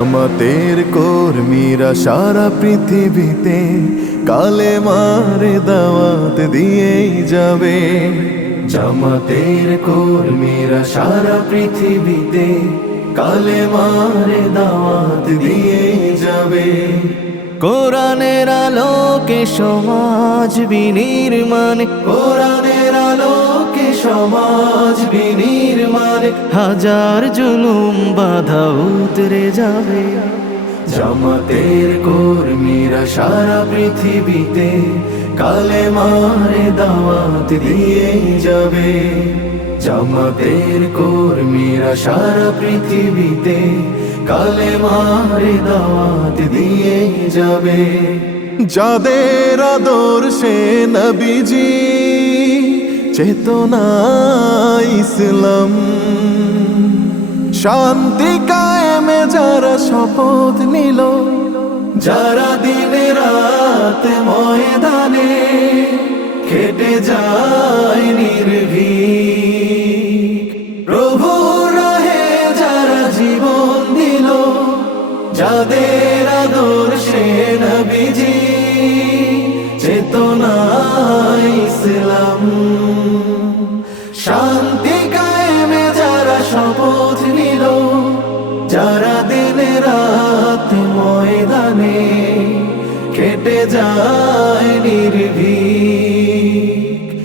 আমাদের কর্মীরা সারা পৃথিবীতে কালেমার দাওয়াত দিয়েই যাবে। জামাতের কর্মীরা সারা পৃথিবীতে কালেমার দাওয়াত দিয়েই যাবে। কোরআনের আলোকে সমাজ বিনির্মাণ, কোরআনের আলোকে সমাজ বিনির্মাণ, হাজার জুলুম বাধা উতরে যাবে। জামাতের কর্মীরা সারা পৃথিবীতে কালেমার দাওয়াত দিয়ে যাবে। জামাতের কর্মীরা সারা পৃথিবীতে কালেমার দাওয়াত দিয়ে যাবে। যাদের আদর্শে নবীজি চেতনা ইসলাম, শান্তি কায়েমে যারা শপথ নিল, যারা দিনে রাত ময়দানে খেটে যায় নির্ভীক, প্রভু রাহে যারা জীবন দিল, যাদের আদর্শে নবীজি চেতনা ইসলাম, শান্তি কায়েমে যারা শপথ নিল, যারা দিনে রাত ময়দানে খেটে যায় নির্ভীক।